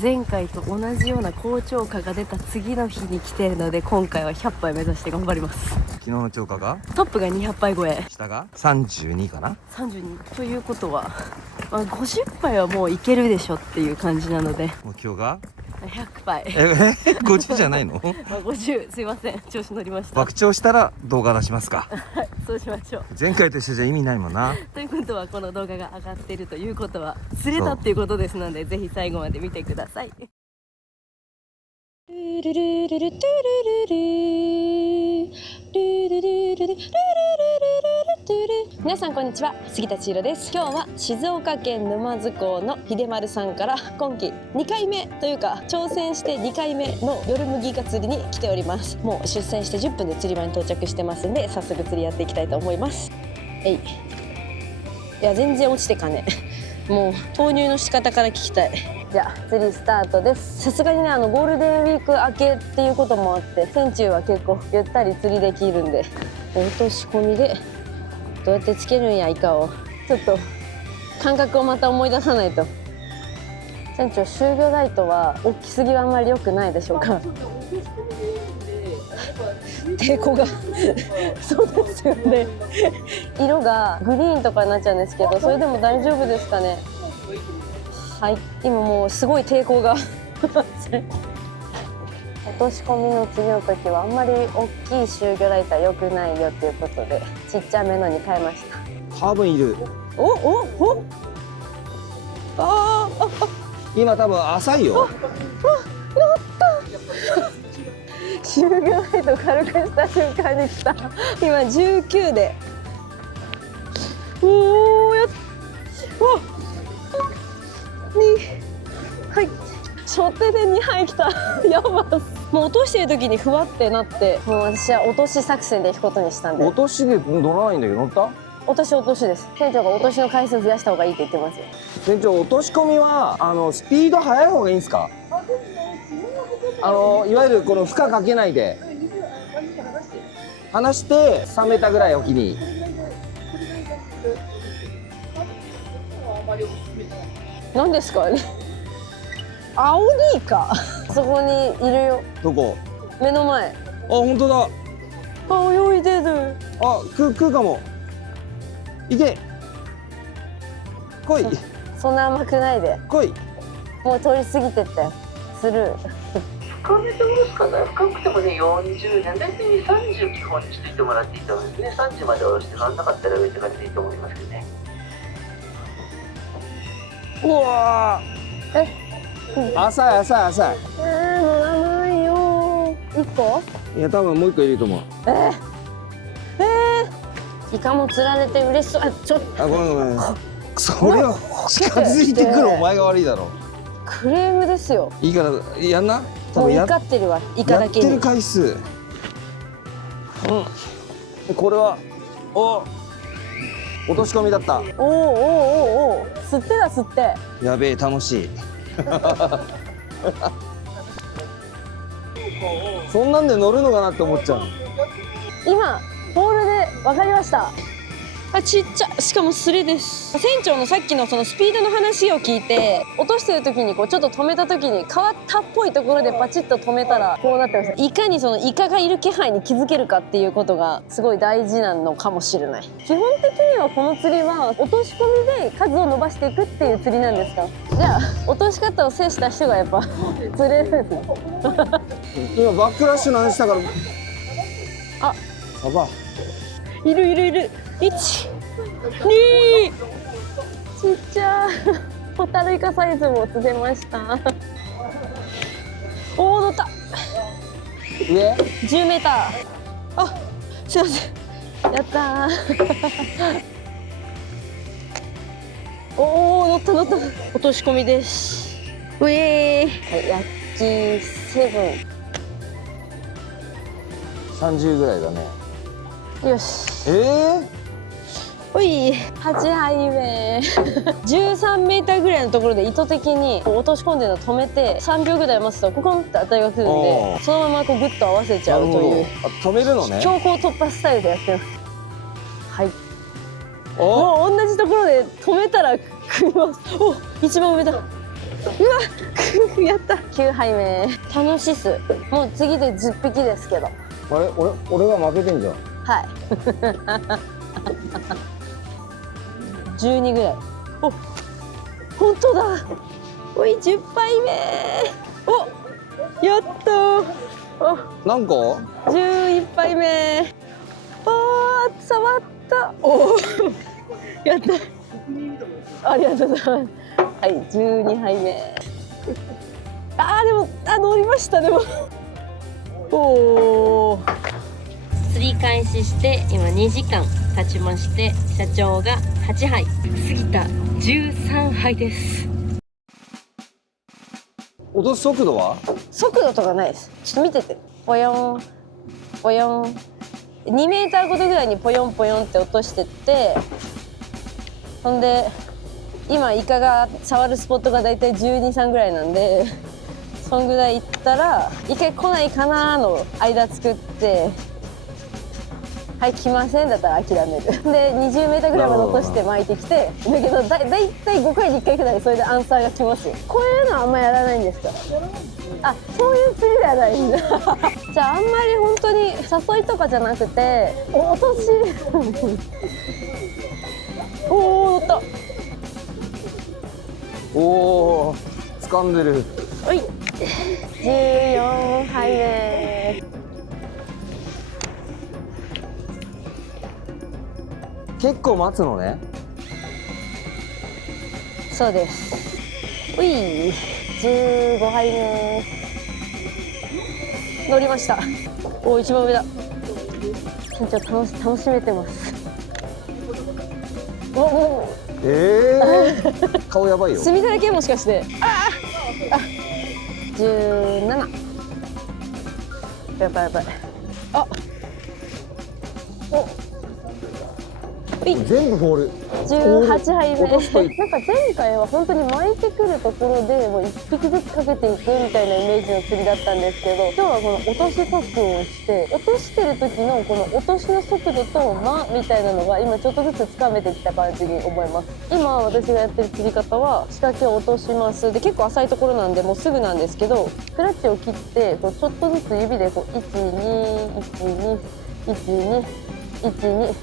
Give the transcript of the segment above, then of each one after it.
前回と同じような高超過が出た次の日に来てるので、今回は100杯目指して頑張ります。昨日の超過がトップが200杯超え、下が32かな。32ということは、50杯はもういけるでしょっていう感じなので、目標が100杯50じゃないの50、すいません、調子乗りました。爆笑したら動画出しますかそうしましょう。前回と一緒じゃ意味ないもんな。ということは、この動画が上がってるということは釣れたっていうことですので、ぜひ最後まで見てください。皆さんこんにちは、杉田千尋です。今日は静岡県沼津港の秀丸さんから今季2回目というか挑戦して2回目の夜麦が釣りに来ております。もう出船して10分で釣り場に到着してますんで、早速釣りやっていきたいと思います。いや全然落ちてかねもう投入の仕方から聞きたい。じゃあ釣りスタートです。さすがにね、ゴールデンウィーク明けっていうこともあって、船中は結構ゆったり釣りできるんで、落とし込みでどうやってつけるんやイカを、ちょっと感覚をまた思い出さないと。船長、集魚ライトは大きすぎはあんまり良くないでしょうか。抵抗がそうですよね色がグリーンとかになっちゃうんですけど、それでも大丈夫ですかね。はい、今もうすごい抵抗が落とし込みの釣りの時はあんまり大きい集魚ライトは良くないよっていうことで、ちっちゃめのに変えました。多分いる。あ今多分浅いよ。集魚ライト軽くした瞬間に来た。今19で、はい、初手で2杯きたやばっ。もう落としてる時にふわってなって、もう私は落とし作戦で引くことにしたんで。落としで乗らないんだけど乗った？落としです。船長が落としの回数増やした方がいいって言ってますよ。船長、落とし込みはスピード速い方がいいんですか？いわゆるこの負荷かけないで離して3メーターぐらい沖に。何ですかアオリイカそこにいるよ。どこ？目の前。あ、本当だ。泳いでる。あ、食うかも。いけ。来い。そんな甘くないで。来い。もう通り過ぎてったよ。スルー。深めておろすかな。深くてもね40年、大体30基本にしていてもらっていいと思いますね。30までおろして乗らなかったら上って感じでいいと思いますけどね。うわー、浅い浅い浅い。乗らないよ。1個？いや、多分もう1個いると思う。イカも釣られて嬉しそう。あ、ごめんごめん。それを近づいてくるお前が悪いだろ。クレームですよ。いいからやんな。もう怒ってるわ、イカだけに。やってる回数。これは落とし込みだった。お吸ってだ吸って。やべえ、楽しいそんなんで乗るのかなって思っちゃう。今ボールで分かりました。ちっちゃ、しかもスレです。船長のさっきのそのスピードの話を聞いて、落としてる時にこうちょっと止めた時に変わったっぽいところでパチッと止めたらこうなってます。いかにそのイカがいる気配に気づけるかっていうことがすごい大事なのかもしれない。基本的にはこの釣りは落とし込みで数を伸ばしていくっていう釣りなんですか？じゃあ落とし方を制した人がやっぱ釣れるんですね今バックラッシュの話したから。あ、サバいる。1、2、ちっちゃホタルイカサイズも釣れました。おお、乗った。上10メーター。あ、すいません。やったーおお、乗った。落とし込みです。ウェー。はい、ヤッキー7。30ぐらいだね。よし。ほい、8杯目13メーターぐらいのところで意図的に落とし込んでるのを止めて3秒ぐらい待つとココンって当たりが来るんで、そのままこうグッと合わせちゃうという止めるのね。強行突破スタイルでやってます。はい、もう同じところで止めたら来ます。お、一番上だ。やった9杯目楽しいっす。もう次で10匹ですけど。あれ俺が負けてんじゃん。はい12ぐらい。お、本当だ。おい10杯目。お、やったー。お、何個11杯目。あー、触った。おーやった。ありがとうございます。はい、12杯目。でも乗りました。でもおー、釣り開始して今2時間経ちまして、社長が8杯、杉田13杯です。落とす速度は？速度とかないです。ちょっと見てて。ポヨンポヨン、2メーターごとぐらいにポヨンポヨンって落としてって、ほんで今イカが触るスポットがだいたい12、3ぐらいなんで、そんぐらい行ったら一回来ないかなの間作って、はい来ませんだったら諦める。で20メーターぐらいまで落として巻いてきて、だけどだいたい5回に1回くらいそれでアンサーが来ますよ。こういうのはあんまやらないんですか？あ、そういう釣りではないんだじゃああんまり本当に誘いとかじゃなくて、落としおお、乗った。おお、掴んでる。おい14杯目。結構待つのね。そうです。おい15杯目。乗りました。お、一番上だ。船長楽しめてます。お、顔やばいよ。墨だらけもしかして。17。やばいやばい。あ、お、全部フォール。18杯目。落とすといい。なんか前回は本当に巻いてくるところでもう1匹ずつかけていくみたいなイメージの釣りだったんですけど、今日はこの落とし特訓をして、落としてる時のこの落としの速度と間みたいなのが今ちょっとずつつかめてきた感じに思います。今私がやってる釣り方は仕掛けを落とします。で結構浅いところなんでもうすぐなんですけど、クラッチを切ってこうちょっとずつ指でこう12121212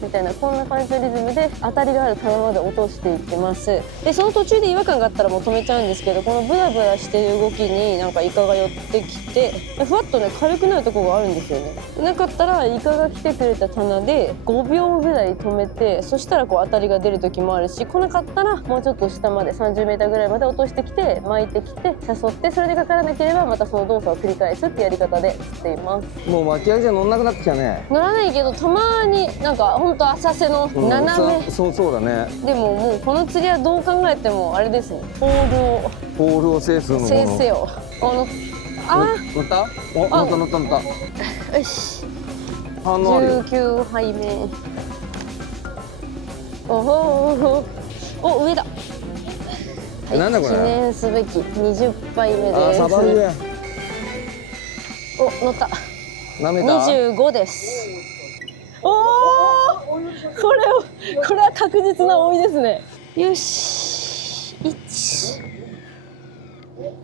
みたいな、こんな感じのリズムで当たりがある棚まで落としていってます。でその途中で違和感があったらもう止めちゃうんですけど、このブラブラしてる動きになんかイカが寄ってきて、ふわっとね軽くなるところがあるんですよね。なかったらイカが来てくれた棚で5秒ぐらい止めて、そしたらこう当たりが出る時もあるし、来なかったらもうちょっと下まで30メーターぐらいまで落としてきて巻いてきて誘って、それでかからなければまたその動作を繰り返すってやり方で釣っています。もう巻き上げじゃ乗んなくなってきたね。乗らないけどたまになんかほんと浅瀬の斜め、そうだね。でももうこの釣りはどう考えてもあれですね、ポールを制するの。制せよ。乗ったよし、反応あるよ。19杯目。お上だ。はい、なんだこれ。記念すべき20杯目です。サバ上。お、乗った。舐めた。25です。おお、これは確実な追いですね。よし、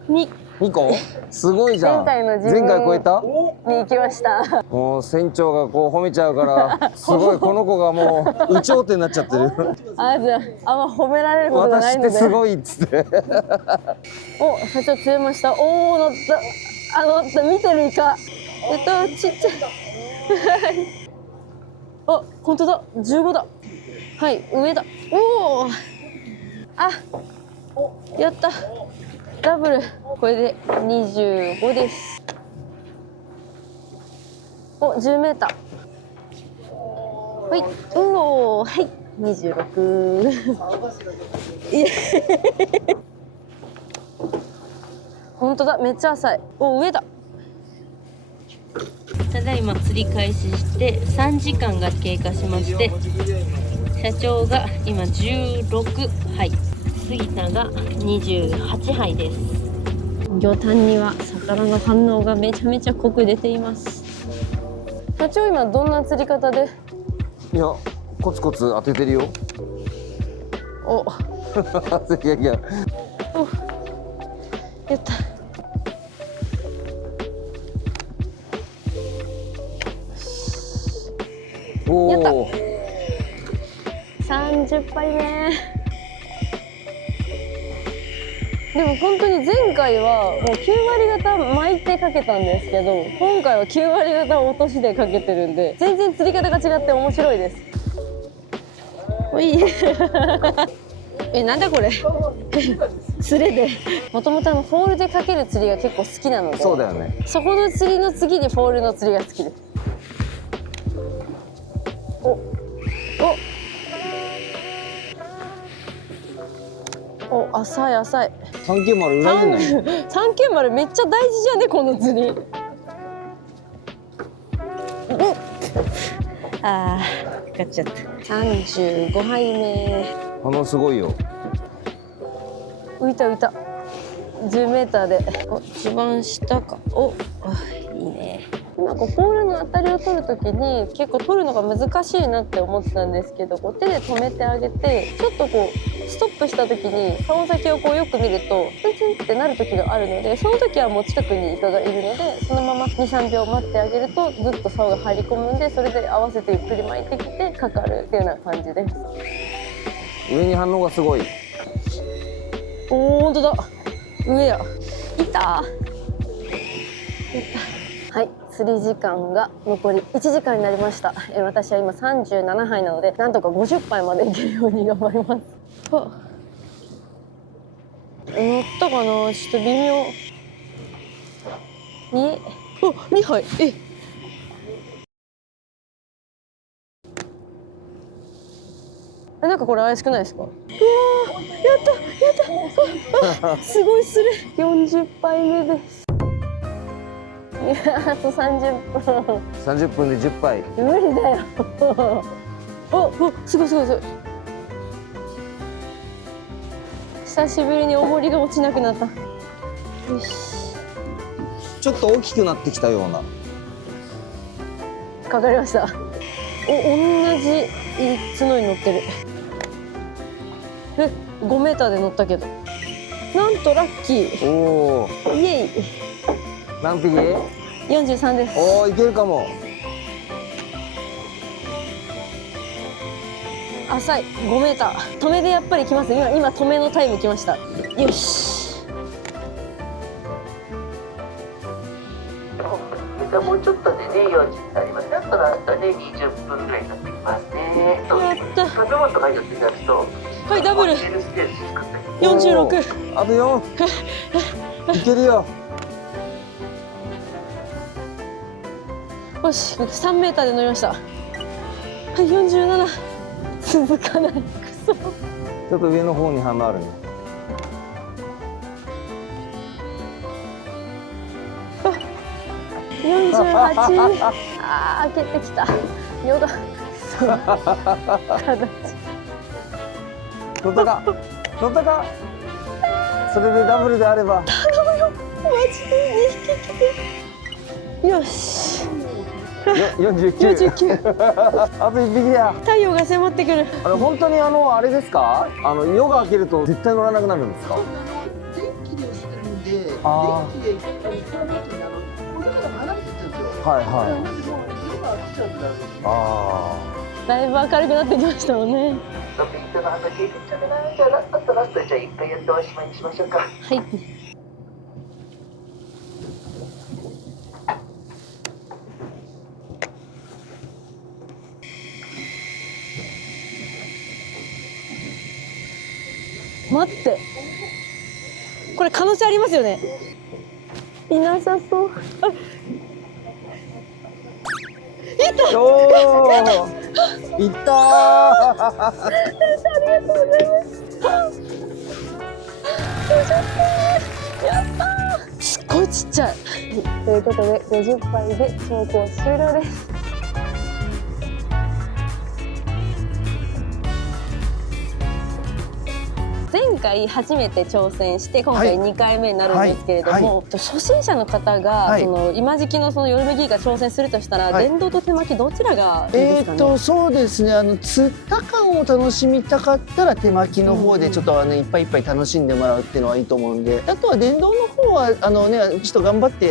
2個すごいじゃん。前回の自分前回超えたに行きました。もう船長がこう褒めちゃうからすごい、この子がもう有頂天になっちゃってるあんま褒められることがないので。私ってすごいっつってお、社長釣れました。おお、乗った。乗った。見てるイカ。ちっちゃいあ、本当だ。15だ。はい、上だ。おお。やった。ダブル。これで25です。お、10メーター。はい、はい、26。本当だ、めっちゃ浅い。お、上だ。ただいま釣り開始して3時間が経過しまして、社長が今16杯、杉田が28杯です。魚探には魚の反応がめちゃめちゃ濃く出ています。社長今どんな釣り方で？いや、コツコツ当ててるよ。おいややった。おやったお。 30杯目。でも本当に前回はもう9割方巻いてかけたんですけど、今回は9割方落としでかけてるんで、全然釣り方が違って面白いです。おいなんだこれ釣れで。もともとフォールでかける釣りが結構好きなので、そうだよね。そこの釣りの次にフォールの釣りが好きです。お浅い浅い。三九丸裏切んない。三九丸めっちゃ大事じゃねこの釣り。あーかかっちゃった。35杯目。すごいよ。浮いた浮いた。10メーターで。お一番下か。おいいね。今ポールの当たりを取るときに結構取るのが難しいなって思ってたんですけど、手で止めてあげてちょっとストップしたときに竿先をよく見るとツンツンってなる時があるので、その時はもう近くにイカがいるので、そのまま 2,3 秒待ってあげるとずっと竿が入り込むんで、それで合わせてゆっくり巻いてきてかかるっていうような感じです。上に反応がすごい。おーほんとだ、上やいた。はい、釣り時間が残り1時間になりました。私は今37杯なので、なんとか50杯までいけるように頑張ります。乗ったかな、ちょっと微妙。2杯。なんかこれ怪しくないですか？うわー、やったすごいすれ。40杯目です。いやあと30分。30分で10杯。無理だよ。すごいすごいすごい。久しぶりに重りが落ちなくなった。よし。ちょっと大きくなってきたような。かかりました。同じ角に乗ってる。5メーターで乗ったけど。なんとラッキー。おお。イエイ。何匹？43です。おお、いけるかも。浅い。5メーター。止めでやっぱり来ます。今止めのタイム来ました。よし。もうちょっとでね、4時になります。あとだったね、20分ぐらいになってきますね。やった。食べ物とか入ってやつと、はい、ダブル。46。あと4。いけるよ。よし、3メーターで乗りました。はい、47。続かない。くそ。ちょっと上の方に反応あるね。48。開けてきた。ヨガ。乗ったか。乗ったか。それでダブルであれば。頼むよ。マジで2匹来て。よし。49。あと1匹や。太陽が迫ってくる。本当にあれですか？夜が明けると絶対乗らなくなるんですか？電気でしてるんで、電気でその後に小魚が離れてっちゃうんですよ。はいはい。なのでもう夜が明けちゃうんで。あだいぶ明るくなってきましたもんね。トピックの話いるんじゃない？じゃあラストじゃあ一回やっておしまいにしましょうか。はい。待って。これ可能性ありますよね。いなさそう。おお。いったー。ありがとうございます。やったー。すっごいちっちゃい。ということで50杯で走行終了です。前回初めて挑戦して今回はい2回目になるんですけれども、初心者の方が、はいその今時期のその夜麦が挑戦するとしたら、はい電動と手巻きどちらがいいですかね？そうですね、釣った感を楽しみたかったら手巻きの方でちょっといっぱいいっぱい楽しんでもらうっていうのはいいと思うんで、あとは電動の方はちょっと頑張って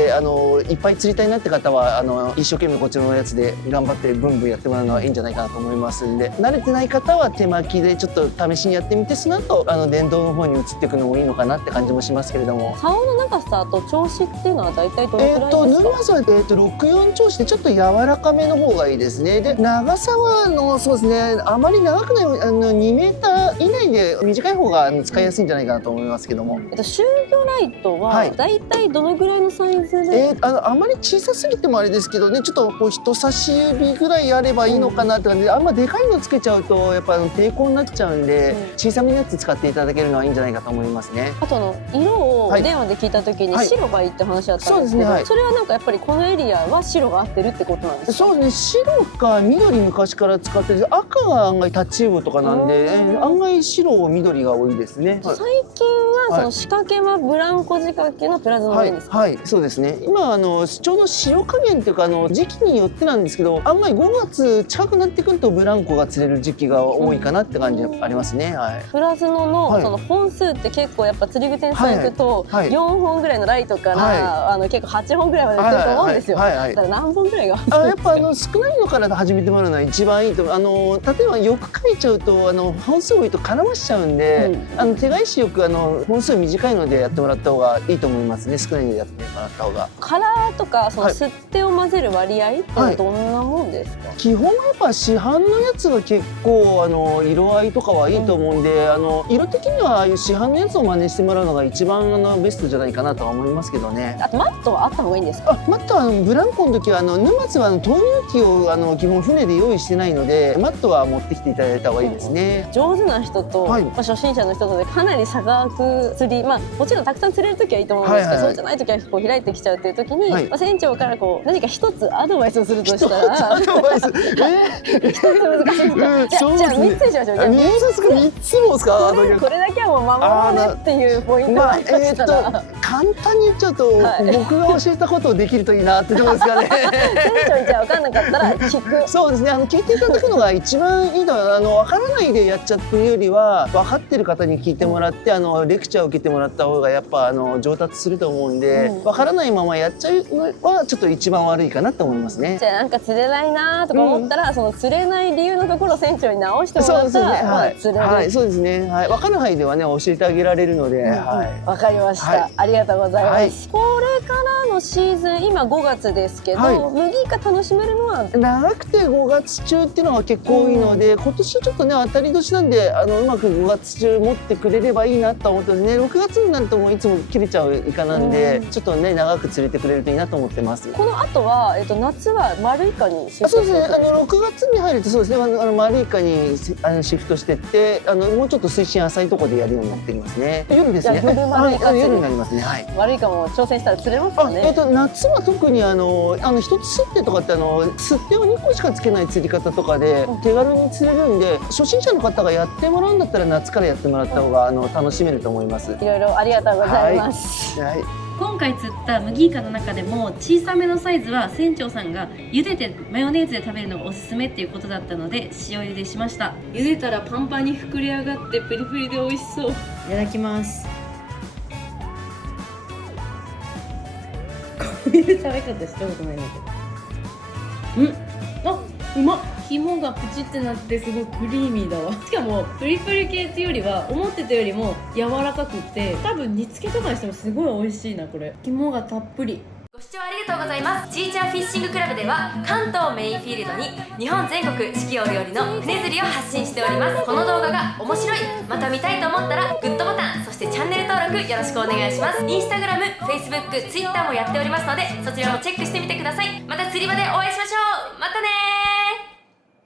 いっぱい釣りたいなって方は一生懸命こっちのやつで頑張ってブンブンやってもらうのはいいんじゃないかなと思いますんで、慣れてない方は手巻きでちょっと試しにやってみて、その後電動の方に移っていくのもいいのかなって感じもしますけれども。竿の長さと調子っていうのは大体どのくらいですか？沼津は64調子でちょっと柔らかめの方がいいですね。で長さはそうですね、あまり長くない2メーター以内で短い方が使いやすいんじゃないかなと思いますけども。集魚ライトははい大体どのぐらいのサイズで？あまり小さすぎてもあれですけどね、ちょっとこう人差し指ぐらいあればいいのかなって感じで、あんまでかいのつけちゃうとやっぱ抵抗になっちゃうんで、小さめのやつ使っていただけるのはいいんじゃないかと思いますね。あと色をはい電話で聞いた時にはい白がいいって話だったんですけど、そうですねはいそれはなんかやっぱりこのエリアは白が合ってるってことなんですか？そうですね、白か緑昔から使ってて、赤が案外タチウオとかなんで、案外白緑が多いですね。最近はその仕掛けはブランコ仕掛けのプラズマはい、なんですか？はい、そうですね。今ちょうど潮加減っていうか時期によってなんですけど、案外5月近くなってくるとブランコが釣れる時期が多いかなって感じありますね。はい。プラズノのはいその本数って結構やっぱ釣り具店さん行くとはいはい4本ぐらいのライトから、は結構8本ぐらいまで売ってると思うんですよ。はいはいはいだから何本ぐらいが？やっぱ少ないのから始めてもらうのは一番いいと思う。例えばよく書いちゃうと本数多いと絡ましちゃうんで、手返しよく本数短いのでやってもらった方がいいと思いますね。少ないのでやってもらった方が。カラーとかそのはい吸ってを混ぜる割合ってどんなもんですか？基本はやっぱ市販のやつが結構色合いとかはいいと思うんで、色的にはああいう市販のやつを真似してもらうのが一番ベストじゃないかなとは思いますけどね。あとマットはあった方がいいんですか？マットはブランコの時は沼津は投入機を基本船で用意してないので、マットは持ってきていただいた方がいいですね。上手な人と、はい初心者の人とでかなり差が開く釣り、もちろんたくさん釣れる時はいいと思うんですけど、そうじゃない時はこう開いてきちゃうっていう時に、はい船長から何か一つアドバイスをするとしたらアドバイス一つ難しいですか？じゃあ3つにしましょう。じゃあ3つもですか？これだけはもう守ろうねっていうポイントがありましたら、簡単に言っちゃうと、僕が教えたことをできるといいなってところですかね。船長にじゃあ分かんなかったら聞く。そうですね、聞いていただくのが一番いいのは分からないでやっちゃってるよりは分かってる方に聞いてもらってレクチャーを受けてもらった方がやっぱ上達すると思うんで、分からないままやっちゃうのはちょっと一番悪いかなと思いますね。じゃあなんか釣れないなとか思ったら、その釣れない理由のところを船長に直してもらったら釣れる。はい、そうですね。はい、分かる範囲ではね教えてあげられるので、はい。わかりました、ありがとうございます。これからのシーズン今5月ですけど、麦イカ楽しめるのは長くて5月中っていうのが結構多いので、今年はちょっとね当たり年なんでうまく5月中持ってくれればいいなと思ってますね。6月になるともういつも切れちゃうイカなんで、ちょっとね長く釣れてくれるといいなと思ってます。この後は夏は丸イカにシフトそうですね。していくんですか？ 6月に入るとそうですね。丸イカにシフトしてってもうちょっと水深浅いところでやるようになってきますね。夜ですね。夜丸イカ釣り夜になりますね。はい。丸イカも挑戦したら釣れますかね？夏は特に一つ吸ってとかって吸ってを2個しかつけない釣り方とかで手軽に釣れるんで、初心者の方がやってもらうんだったら夏からやってもらった方が楽しめると思います。いろいろありがとうございます。はい。今回釣った麦イカの中でも小さめのサイズは船長さんが茹でてマヨネーズで食べるのがおすすめっていうことだったので塩茹でしました。茹でたらパンパンに膨れ上がってプリプリで美味しそう。いただきます。こういう食べ方したことないんだけど、あ、うまっ。肝がプチってなってすごいクリーミーだわ。しかもプリプリ系っていうよりは思ってたよりも柔らかくって多分煮付けとかにしてもすごい美味しいな。これ肝がたっぷり。ご視聴ありがとうございます。ちーちゃんフィッシングクラブでは関東メインフィールドに日本全国四季折々の船釣りを発信しております。この動画が面白い、また見たいと思ったらグッドボタン、そしてチャンネル登録よろしくお願いします。インスタグラム、フェイスブック、ツイッターもやっておりますのでそちらもチェックしてみてください。また釣り場でお会いしましょう。またねー。